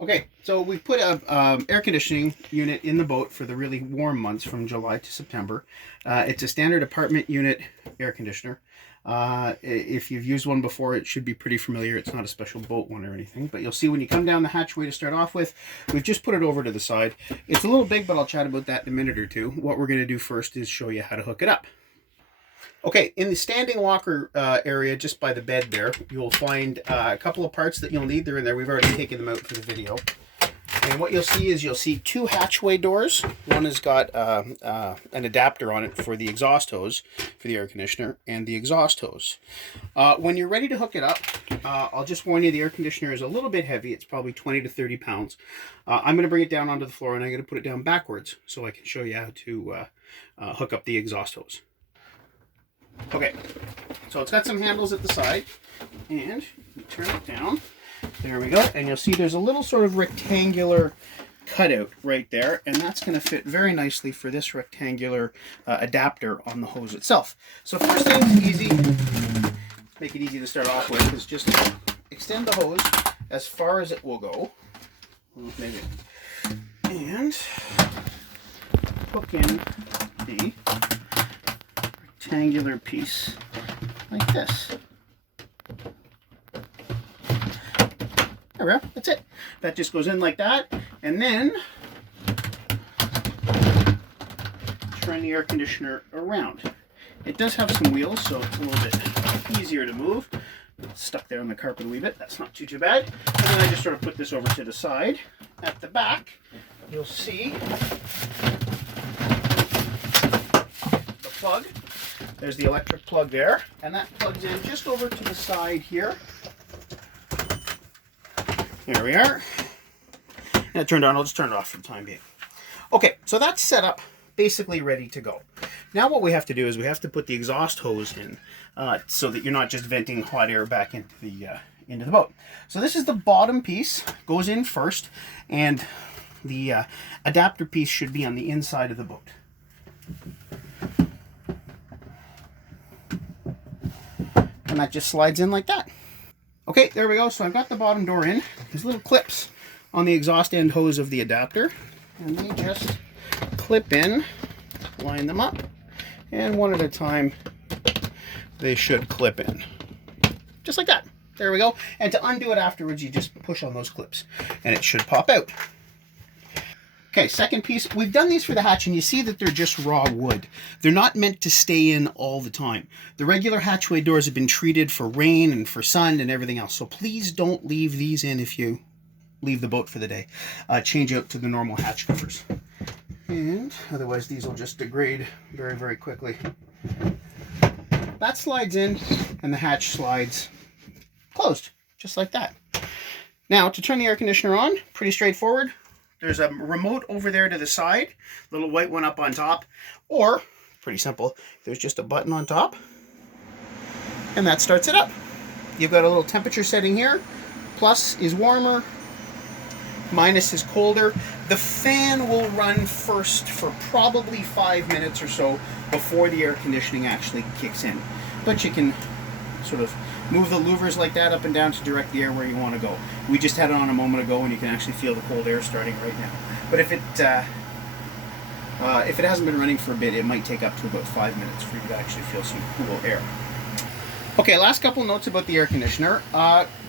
Okay, so we put a air conditioning unit in the boat for the really warm months from July to September. It's a standard apartment unit air conditioner. If you've used one before, it should be pretty familiar. It's not a special boat one or anything, but you'll see when you come down the hatchway to start off with, we've just put it over to the side. It's a little big, but I'll chat about that in a minute or two. What we're going to do first is show you how to hook it up. Okay, in the standing locker area just by the bed there, you'll find a couple of parts that you'll need. They're in there. We've already taken them out for the video. And what you'll see is two hatchway doors. One has got an adapter on it for the exhaust hose for the air conditioner and the exhaust hose. When you're ready to hook it up, I'll just warn you the air conditioner is a little bit heavy. It's probably 20 to 30 pounds. I'm going to bring it down onto the floor and I'm going to put it down backwards so I can show you how to hook up the exhaust hose. Okay, so it's got some handles at the side, and you turn it down. There we go, and you'll see there's a little sort of rectangular cutout right there, and that's going to fit very nicely for this rectangular adapter on the hose itself. So first thing, easy, make it easy to start off with, is just extend the hose as far as it will go, maybe, and hook in the rectangular piece like this. There we go, that's it. That just goes in like that, and then turn the air conditioner around. It does have some wheels, so it's a little bit easier to move. It's stuck there on the carpet a wee bit, that's not too bad. And then I just sort of put this over to the side. At the back, you'll see the plug. There's the electric plug there, and that plugs in just over to the side here. There we are. And it turned on. I'll just turn it off for the time being. Okay, so that's set up, basically ready to go. Now what we have to do is we have to put the exhaust hose in so that you're not just venting hot air back into the boat. So this is the bottom piece, goes in first, and the adapter piece should be on the inside of the boat. And that just slides in like that. Okay, there we go. So I've got the bottom door in. There's little clips on the exhaust end hose of the adapter, and they just clip in, line them up, and one at a time they should clip in. Just like that. There we go. And to undo it afterwards, you just push on those clips and it should pop out. Okay, second piece. We've done these for the hatch, and you see that they're just raw wood. They're not meant to stay in all the time. The regular hatchway doors have been treated for rain and for sun and everything else, so please don't leave these in if you leave the boat for the day. Change out to the normal hatch covers. And otherwise these will just degrade very, very quickly. That slides in, and the hatch slides closed, just like that. Now, to turn the air conditioner on, pretty straightforward. There's a remote over there to the side, little white one up on top, or, pretty simple, there's just a button on top, and that starts it up. You've got a little temperature setting here. Plus is warmer, minus is colder. The fan will run first for probably 5 minutes or so before the air conditioning actually kicks in. But you can sort of move the louvers like that up and down to direct the air where you want to go. We just had it on a moment ago, and you can actually feel the cold air starting right now. But if it hasn't been running for a bit, it might take up to about 5 minutes for you to actually feel some cool air. Okay, last couple notes about the air conditioner.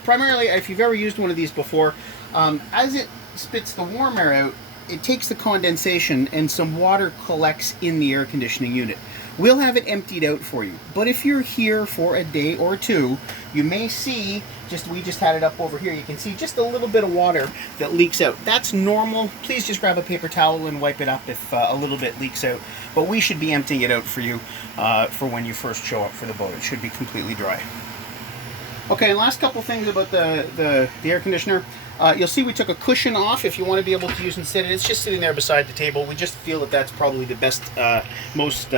Primarily, if you've ever used one of these before, as it spits the warm air out, it takes the condensation and some water collects in the air conditioning unit. We'll have it emptied out for you. But if you're here for a day or two, you may see, we just had it up over here, you can see just a little bit of water that leaks out. That's normal. Please just grab a paper towel and wipe it up if a little bit leaks out. But we should be emptying it out for you for when you first show up for the boat. It should be completely dry. Okay, and last couple things about the air conditioner. You'll see we took a cushion off if you want to be able to use instead. It's just sitting there beside the table. We just feel that that's probably the best, most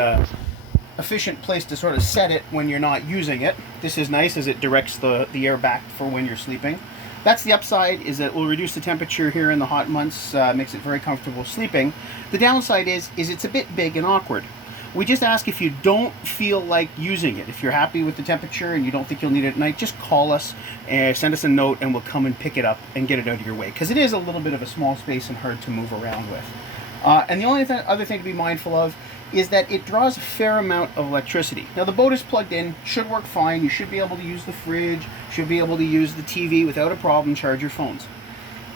efficient place to sort of set it when you're not using it. This is nice as it directs the air back for when you're sleeping. That's the upside, is that it will reduce the temperature here in the hot months, makes it very comfortable sleeping. The downside is it's a bit big and awkward. We just ask if you don't feel like using it. If you're happy with the temperature and you don't think you'll need it at night, just call us and send us a note and we'll come and pick it up and get it out of your way. Because it is a little bit of a small space and hard to move around with. And the only other thing to be mindful of is that it draws a fair amount of electricity. Now the boat is plugged in, should work fine. You should be able to use the fridge, should be able to use the TV without a problem, charge your phones.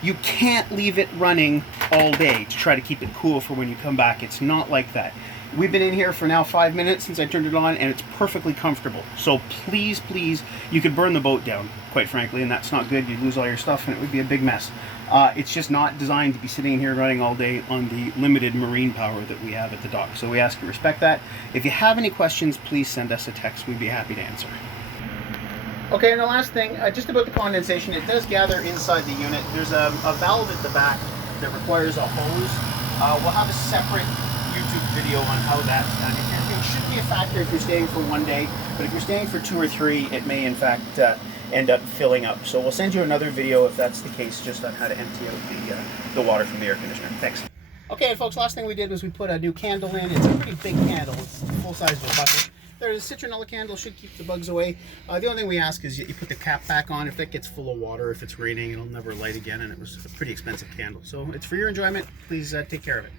You can't leave it running all day to try to keep it cool for when you come back. It's not like that. We've been in here for now 5 minutes since I turned it on, and it's perfectly comfortable. So please, please, you could burn the boat down, quite frankly, and that's not good. You'd lose all your stuff and it would be a big mess. It's just not designed to be sitting in here running all day on the limited marine power that we have at the dock. So we ask you respect that. If you have any questions, please send us a text. We'd be happy to answer. Okay, and the last thing, just about the condensation, it does gather inside the unit. There's a valve at the back that requires a hose. We'll have a separate YouTube video on how that's done. It shouldn't be a factor if you're staying for 1 day, but if you're staying for 2 or 3, it may in fact end up filling up. So we'll send you another video if that's the case, just on how to empty out the water from the air conditioner. Thanks. Okay, folks, last thing we did was we put a new candle in. It's a pretty big candle. It's the full size of a bucket. There's a citronella candle, should keep the bugs away. The only thing we ask is you put the cap back on. If that gets full of water, if it's raining, it'll never light again, and it was a pretty expensive candle. So it's for your enjoyment. Please take care of it.